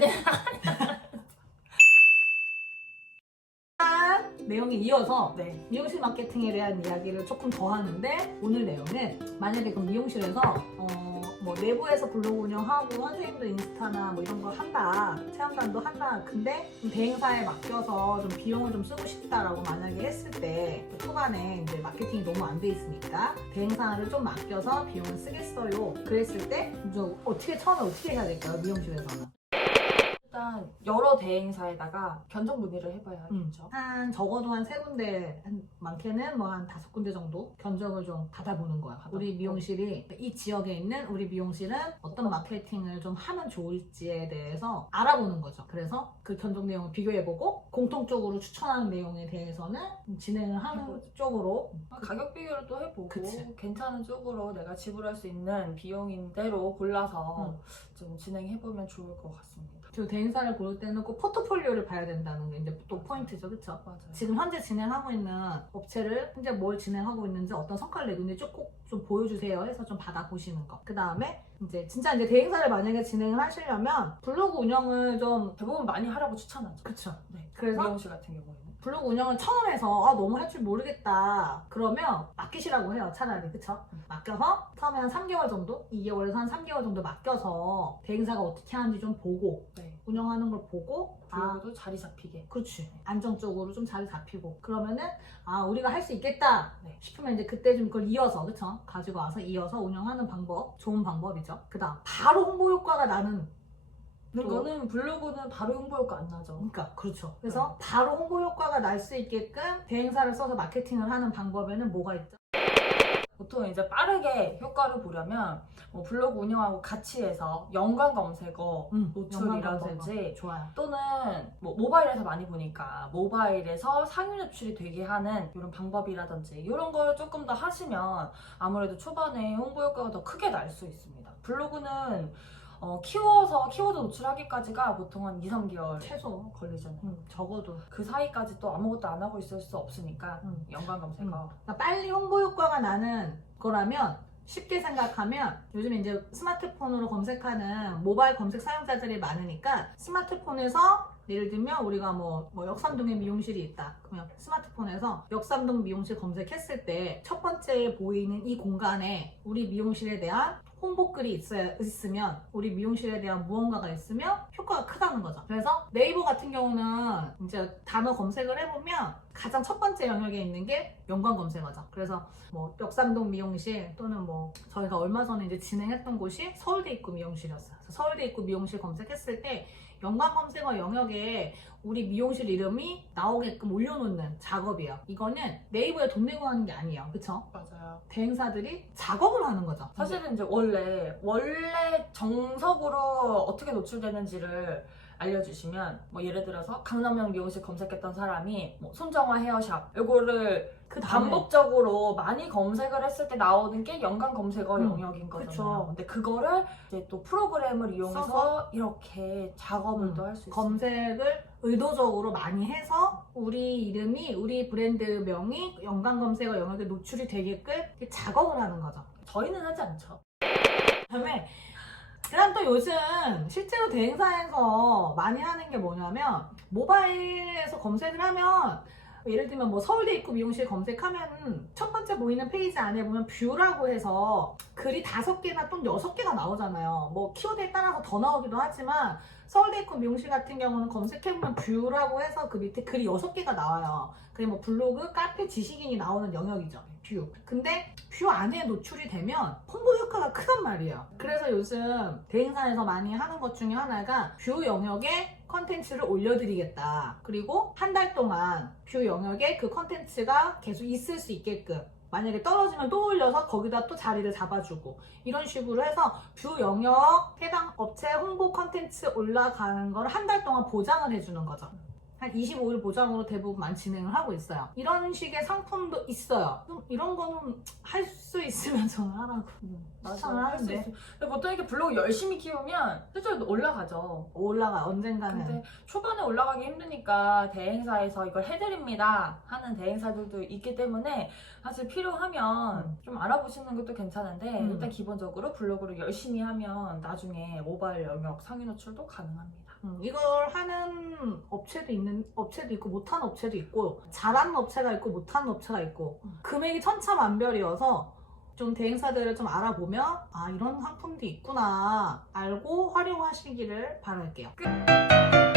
돼. 내용에 이어서 네. 미용실 마케팅에 대한 이야기를 조금 더 하는데 오늘 내용은 만약에 그 미용실에서 어, 뭐 내부에서 블로그 운영하고 선생님도 인스타나 뭐 이런 걸 한다 체험단도 한다 근데 좀 대행사에 맡겨서 좀 비용을 좀 쓰고 싶다라고 만약에 했을 때 초반에 이제 마케팅이 너무 안 돼 있으니까 대행사를 좀 맡겨서 비용을 쓰겠어요 그랬을 때 어떻게 처음에 어떻게 해야 될까요 미용실에서는 일단 여러 대행사에다가 견적 문의를 해봐야겠죠. 한 적어도 한 세 군데 한 많게는 뭐 한 다섯 군데 정도 견적을 좀 받아보는 거야. 받아보고. 우리 미용실이 이 지역에 있는 우리 미용실은 어떤 마케팅을 좀 하면 좋을지에 대해서 알아보는 거죠. 그래서 그 견적 내용을 비교해보고 공통적으로 추천하는 내용에 대해서는 진행을 하는 해보죠. 쪽으로 가격 비교를 또 해보고 그치. 괜찮은 쪽으로 내가 지불할 수 있는 비용인 대로 골라서 음. 좀 진행해보면 좋을 것 같습니다. 그 대행사를 고를 때는 꼭 포트폴리오를 봐야 된다는 게 이제 또 포인트죠, 그렇죠? 맞아요. 지금 현재 진행하고 있는 업체를 현재 뭘 진행하고 있는지 어떤 성과를 내고 있는지 꼭 좀 보여주세요 해서 좀 받아보시는 거. 그 다음에 이제 진짜 이제 대행사를 만약에 진행을 하시려면 블로그 운영을 좀 대부분 많이 하라고 추천하죠. 그쵸. 네. 그래서 미용실 같은 경우에는. 블로그 운영을 처음 해서 아 너무 할 줄 모르겠다 그러면 맡기시라고 해요 차라리 그쵸? 음. 맡겨서 처음에 한 3개월 정도? 2개월에서 한 3개월 정도 맡겨서 대행사가 어떻게 하는지 좀 보고 네. 운영하는 걸 보고 아 블로그도 자리 잡히게. 그렇지. 안정적으로 좀 자리 잡히고 그러면은 아 우리가 할 수 있겠다 네. 싶으면 이제 그때 좀 그걸 이어서 그쵸? 가지고 와서 이어서 운영하는 방법 좋은 방법이죠. 그다음 바로 홍보 효과가 나는 이거는 블로그는 바로 홍보 효과 안 나죠. 그러니까 그렇죠. 그래서 바로 홍보 효과가 날 수 있게끔 대행사를 써서 마케팅을 하는 방법에는 뭐가 있죠? 보통 이제 빠르게 효과를 보려면 뭐 블로그 운영하고 같이 해서 연관 검색어 음, 노출이라든지 좋아요. 또는 뭐 모바일에서 많이 보니까 모바일에서 상위 노출이 되게 하는 이런 방법이라든지 이런 걸 조금 더 하시면 아무래도 초반에 홍보 효과가 더 크게 날 수 있습니다. 블로그는 어, 키워서 키워드 노출하기까지가 보통 한 2, 3개월 최소 걸리잖아요. 음, 적어도 그 사이까지 또 아무것도 안 하고 있을 수 없으니까 음. 연관 검색어 그러니까 빨리 홍보 효과가 나는 거라면 쉽게 생각하면 요즘 이제 스마트폰으로 검색하는 모바일 검색 사용자들이 많으니까 스마트폰에서 예를 들면 우리가 뭐, 뭐 역삼동에 미용실이 있다. 그러면 스마트폰에서 역삼동 미용실 검색했을 때 첫 번째 보이는 이 공간에 우리 미용실에 대한 홍보글이 있으면 우리 미용실에 대한 무언가가 있으면 효과가 크다는 거죠. 그래서 네이버 같은 경우는 이제 단어 검색을 해보면 가장 첫 번째 영역에 있는 게 연관 검색어죠. 그래서 뭐 역삼동 미용실 또는 뭐 저희가 얼마 전에 이제 진행했던 곳이 서울대 입구 미용실이었어요. 서울대 입구 미용실 검색했을 때 연관 검색어 영역에 우리 미용실 이름이 나오게끔 올려놓는 작업이에요. 이거는 네이버에 돈 내고 하는 게 아니에요. 그쵸? 맞아요. 대행사들이 작업을 하는 거죠. 사실은 이제 원래 원래 정석으로 어떻게 노출되는지를 알려주시면 뭐 예를 들어서 강남역 미용실 검색했던 사람이 뭐 손정화 헤어샵 이거를 그 반복적으로 많이 검색을 했을 때 나오는 게 연관 검색어 음, 영역인 거잖아요. 그쵸. 근데 그거를 이제 또 프로그램을 이용해서 써서 이렇게 작업을 음, 또 할 수 있어요. 검색을 의도적으로 많이 해서 우리 이름이 우리 브랜드 명이 연관 검색어 영역에 노출이 되게끔 작업을 하는 거죠. 저희는 하지 않죠. 그다음에 그다음 또 요즘 실제로 대행사에서 많이 하는 게 뭐냐면 모바일에서 검색을 하면 예를 들면 뭐 서울대 입구 미용실 검색하면 첫 번째 보이는 페이지 안에 보면 뷰라고 해서 글이 다섯 개나 또는 여섯 개가 나오잖아요. 뭐 키워드에 따라서 더 나오기도 하지만 서울대 입구 미용실 같은 경우는 검색해보면 뷰라고 해서 그 밑에 글이 여섯 개가 나와요. 그게 뭐 블로그, 카페, 지식인이 나오는 영역이죠. 뷰. 근데 뷰 안에 노출이 되면 홍보 효과가 크단 말이에요. 그래서 요즘 대행사에서 많이 하는 것 중에 하나가 뷰 영역에 컨텐츠를 올려드리겠다. 그리고 한 달 동안 뷰 영역에 그 컨텐츠가 계속 있을 수 있게끔 만약에 떨어지면 또 올려서 거기다 또 자리를 잡아주고 이런 식으로 해서 뷰 영역 해당 업체 홍보 컨텐츠 올라가는 걸 한 달 동안 보장을 해주는 거죠. 한 25일 보장으로 대부분 진행을 하고 있어요. 이런 식의 상품도 있어요. 좀 이런 거는 할 수 있으면 저는 하라고 추천을 할수 있어요. 보통 이렇게 블로그 열심히 키우면 실제로 올라가죠. 올라가 언젠가는 근데 초반에 올라가기 힘드니까 대행사에서 이걸 해드립니다 하는 대행사들도 있기 때문에 사실 필요하면 음. 좀 알아보시는 것도 괜찮은데 음. 일단 기본적으로 블로그를 열심히 하면 나중에 모바일 영역 상위 노출도 가능합니다. 음, 이걸 하는 업체도 있는 업체도 있고 못하는 업체도 있고 잘하는 업체가 있고 못하는 업체가 있고 음. 금액이 천차만별이어서 좀 대행사들을 좀 알아보면 아 이런 상품도 있구나 알고 활용하시기를 바랄게요. 끝.